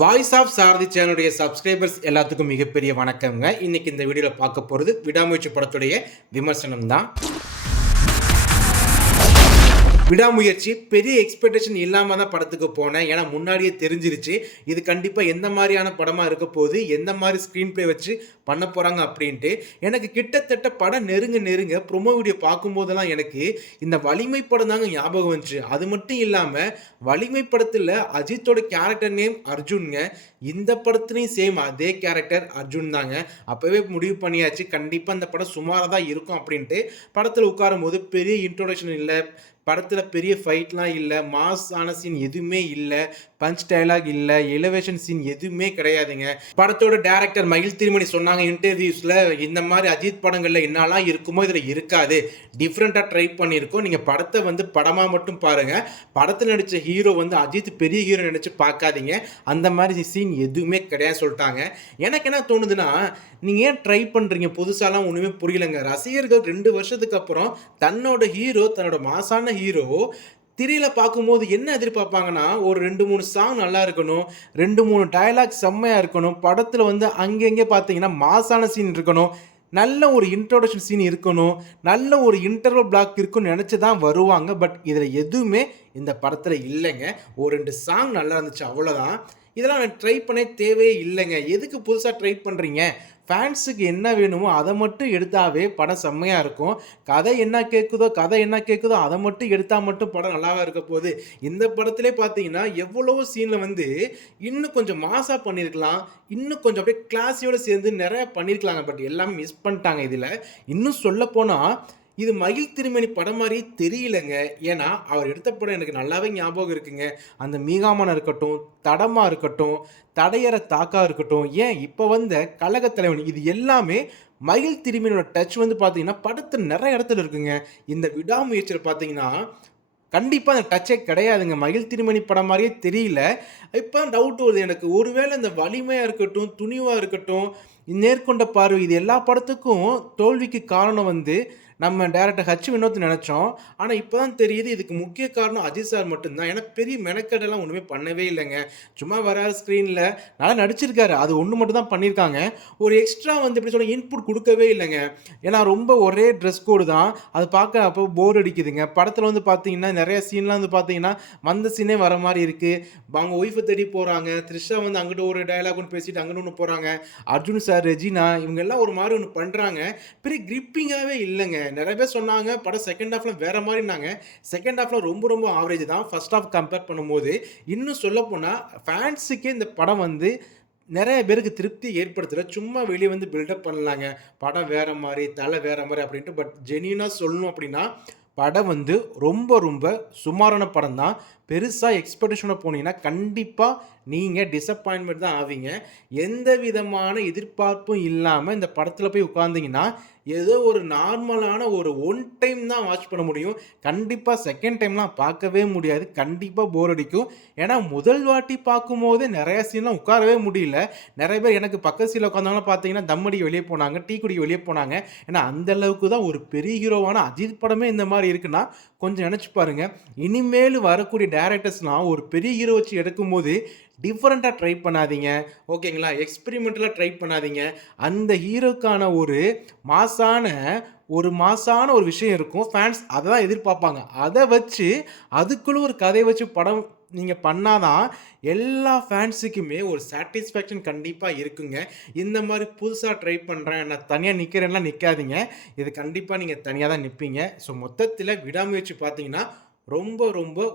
Voice of சாரதி சேனலுடைய subscribers எல்லாத்துக்கும் மிகப்பெரிய வணக்கங்க. இன்னைக்கு இந்த வீடியோவில் பார்க்க போகிறது விடாமுயற்சி படத்துடைய விமர்சனம் தான். விடாமுயற்சி பெரிய எக்ஸ்பெக்டேஷன் இல்லாமல் தான் படத்துக்கு போனேன். ஏன்னா முன்னாடியே தெரிஞ்சிருச்சு இது கண்டிப்பாக எந்த மாதிரியான படமாக இருக்க போகுது, எந்த மாதிரி ஸ்க்ரீன் ப்ளே வச்சு பண்ண போகிறாங்க அப்படின்ட்டு. எனக்கு கிட்டத்தட்ட படம் நெருங்க ப்ரொமோ வீடியோ பார்க்கும்போதெல்லாம் எனக்கு இந்த வலிமை படம் தாங்க ஞாபகம் வந்துச்சு. அது மட்டும் இல்லாமல் வலிமை படத்தில் அஜித்தோட கேரக்டர் நேம் அர்ஜுன்ங்க, இந்த படத்துலையும் சேம் அதே கேரக்டர் அர்ஜுன் தாங்க. அப்போவே முடிவு பண்ணியாச்சு கண்டிப்பாக அந்த படம் சுமாராக தான் இருக்கும் அப்படின்ட்டு. படத்தில் உட்காரும் போது பெரிய இன்ட்ரோடக்ஷன் இல்லை, படத்தில் பெரிய ஃபைட்லாம் இல்லை, மாஸ் ஆன சீன் எதுவுமே இல்லை, பஞ்ச் டைலாக் இல்லை, எலிவேஷன் சீன் எதுவுமே கிடையாதுங்க. படத்தோட டேரக்டர் மகிழ் திருமணி சொன்னாங்க இன்டர்வியூஸில், இந்த மாதிரி அஜித் படங்களில் என்னெல்லாம் இருக்குமோ இதில் இருக்காது, டிஃப்ரெண்ட்டாக ட்ரை பண்ணியிருக்கோம், நீங்கள் படத்தை படமாக மட்டும் பாருங்கள், படத்தில் நடித்த ஹீரோ அஜித் பெரிய ஹீரோ நினச்சி பார்க்காதீங்க, அந்த மாதிரி சீன் எதுவுமே கிடையாது சொல்லிட்டாங்க. எனக்கு என்ன தோணுதுன்னா, நீங்கள் ஏன் ட்ரை பண்ணுறீங்க, புதுசாலாம் ஒன்றுமே புரியலைங்க. ரசிகர்கள் 2 வருஷத்துக்கு அப்புறம் தன்னோட ஹீரோ, தன்னோட மாசான ஹீரோ திரையில் பார்க்கும்போது என்ன எதிர்பார்ப்பாங்கன்னா, ஒரு 2-3 சாங் நல்லா இருக்கணும், 2-3 டயலாக் செம்மையாக இருக்கணும், படத்தில் அங்கங்கே பார்த்தீங்கன்னா மாசான சீன் இருக்கணும், நல்ல ஒரு இன்ட்ரோடக்ஷன் சீன் இருக்கணும், நல்ல ஒரு இன்டர்வல் பிளாக் இருக்குன்னு நினச்சி தான் வருவாங்க. பட் இதில் எதுவுமே இந்த படத்தில் இல்லைங்க. ஒரு 2 சாங் நல்லா இருந்துச்சு, அவ்வளோதான். இதெல்லாம் நான் ட்ரை பண்ண தேவையே இல்லைங்க. எதுக்கு புதுசாக ட்ரை பண்ணுறீங்க? ஃபேன்ஸுக்கு என்ன வேணுமோ அதை மட்டும் எடுத்தாவே படம் செம்மையாக இருக்கும். கதை என்ன கேட்குதோ அதை மட்டும் எடுத்தால் மட்டும் படம் நல்லாவாக இருக்க போகுது. இந்த படத்திலே பார்த்தீங்கன்னா எவ்வளவோ சீனில் இன்னும் கொஞ்சம் மாசாக பண்ணியிருக்கலாம், இன்னும் கொஞ்சம் அப்படியே கிளாஸியோடு சேர்ந்து நிறையா பண்ணியிருக்கலாங்க. பட் எல்லாமே மிஸ் பண்ணிட்டாங்க. இதில் இன்னும் சொல்லப்போனால் இது மகிழ் திருமணி படம் மாதிரி தெரியலங்க. ஏன்னா அவர் எடுத்த படம் எனக்கு நல்லாவே ஞாபகம் இருக்குங்க. அந்த மீகாமனம் இருக்கட்டும், தடமாக இருக்கட்டும், தடையற தாக்கா இருக்கட்டும், ஏன் இப்போ கழகத்தலைவன், இது எல்லாமே மகிழ் திருமணியோட டச் பார்த்தீங்கன்னா படத்தில் நிறைய இடத்துல இருக்குங்க. இந்த விடாமுயற்சியில் பார்த்தீங்கன்னா கண்டிப்பாக அந்த டச்சே கிடையாதுங்க. மகிழ் திருமணி படம் மாதிரியே தெரியல. இப்போ டவுட் வருது எனக்கு, ஒருவேளை இந்த வலிமையாக இருக்கட்டும், துணிவாக இருக்கட்டும், நேர்கொண்ட பார்வை, இது எல்லா படத்துக்கும் தோல்விக்கு காரணம் நம்ம டேரக்டர் ஹச் வினோத் நினச்சோம். ஆனால் இப்போ தான் தெரியுது இதுக்கு முக்கிய காரணம் அஜித் சார் மட்டும்தான். ஏன்னா பெரிய மெனக்கடெல்லாம் ஒன்றுமே பண்ணவே இல்லைங்க. சும்மா வராது ஸ்க்ரீனில் நல்லா நடிச்சிருக்காரு, அது ஒன்று மட்டும் தான் பண்ணியிருக்காங்க. ஒரு எக்ஸ்ட்ரா எப்படி சொல்ல இன்புட் கொடுக்கவே இல்லைங்க. ஏன்னா ரொம்ப ஒரே ட்ரெஸ் கோடு தான், அது பார்க்க அப்போ போர் அடிக்குதுங்க. படத்தில் பார்த்தீங்கன்னா நிறைய சீன்லாம் பார்த்தீங்கன்னா வந்த சீனே வர மாதிரி இருக்குது. அவங்க ஒய்ஃபை தேடி போகிறாங்க, த்ரிஷா அங்கிட்ட ஒரு டயலாக் ஒன்று பேசிட்டு அங்கிட்ட ஒன்று போகிறாங்க, அர்ஜுன் சார், ரெஜினா இவங்கெல்லாம் ஒரு மாதிரி ஒன்று பண்ணுறாங்க. பெரிய கிரிப்பிங்காகவே இல்லைங்க. நிறைய பேர் சொன்னாங்க படம் செகண்ட் ஹாஃப்ல வேற மாதிரினாங்க. செகண்ட் ஹாஃப்ல ரொம்ப ஆவரேஜ் தான் ஃபர்ஸ்ட் ஹாஃப் கம்பேர் பண்ணும்போது. இன்னும் சொல்ல போனால் ஃபேன்ஸுக்கே இந்த படம் நிறைய பேருக்கு திருப்தி ஏற்படுத்தல. சும்மா வெளியே பில்டப் பண்ணலாங்க, படம் வேற மாதிரி, தலை வேற மாதிரி அப்படின்ட்டு. பட் ஜெனியூனாக சொல்லணும் அப்படின்னா படம் ரொம்ப சுமாரான படம் தான். பெருசாக எக்ஸ்பெக்டேஷனோட போனீங்கன்னா கண்டிப்பாக நீங்கள் டிசப்பாயின்மெண்ட் தான் ஆவீங்க. எந்த விதமான எதிர்பார்ப்பும் இல்லாமல் இந்த படத்தில் போய் உட்காந்திங்கன்னா ஏதோ ஒரு நார்மலான ஒரு 1 டைம் தான் வாட்ச் பண்ண முடியும். கண்டிப்பாக செகண்ட் டைம்லாம் பார்க்கவே முடியாது, கண்டிப்பாக போர் அடிக்கும். ஏன்னா முதல் வாட்டி பார்க்கும்போது நிறைய சீன்லாம் உட்காரவே முடியல. நிறைய பேர் எனக்கு பக்கத்து சீனில் உட்காந்தவங்களாம் பார்த்தீங்கன்னா தம்மடிக்கு வெளியே போனாங்க, டீ குடிக்க வெளியே போனாங்க. ஏன்னா அந்தளவுக்கு தான் ஒரு பெரிய ஹீரோவான அஜித் படமே இந்த மாதிரி இருக்குன்னா கொஞ்சம் நினச்சி பாருங்கள். இனிமேல் வரக்கூடிய டேரக்டர்ஸ்லாம் ஒரு பெரிய ஹீரோ வச்சு எடுக்கும்போது டிஃப்ரெண்ட்டாக ட்ரை பண்ணாதீங்க, ஓகேங்களா? எக்ஸ்பெரிமெண்டலாக ட்ரை பண்ணாதீங்க. அந்த ஹீரோக்கான ஒரு மாசான ஒரு விஷயம் இருக்கும், ஃபேன்ஸ் அதை தான் எதிர்பார்ப்பாங்க. அதை வச்சு அதுக்குள்ளே ஒரு கதையை வச்சு படம் நீங்கள் பண்ணாதான் எல்லா ஃபேன்ஸுக்குமே ஒரு சாட்டிஸ்ஃபேக்ஷன் கண்டிப்பாக இருக்குங்க. இந்த மாதிரி புதுசாக ட்ரை பண்ணுறேன், நான் தனியாக நிற்கிறேன்லாம் நிற்காதீங்க. இது கண்டிப்பாக நீங்கள் தனியாக தான் நிற்பீங்க. ஸோ மொத்தத்தில் விடாமுயற்சி பார்த்தீங்கன்னா ரொம்ப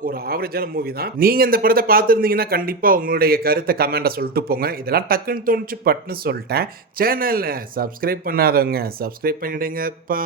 ஒரு ஆவரேஜான மூவி தான். நீங்கள் இந்த படத்தை பார்த்துருந்தீங்கன்னா கண்டிப்பாக உங்களுடைய கருத்தை கமெண்ட்டை சொல்லிட்டு போங்க. இதெல்லாம் டக்குன்னு தோணுச்சு பட்டுன்னு சொல்லிட்டேன். சேனலை சப்ஸ்கிரைப் பண்ணாதவங்க சப்ஸ்கிரைப் பண்ணிடுங்கப்பா.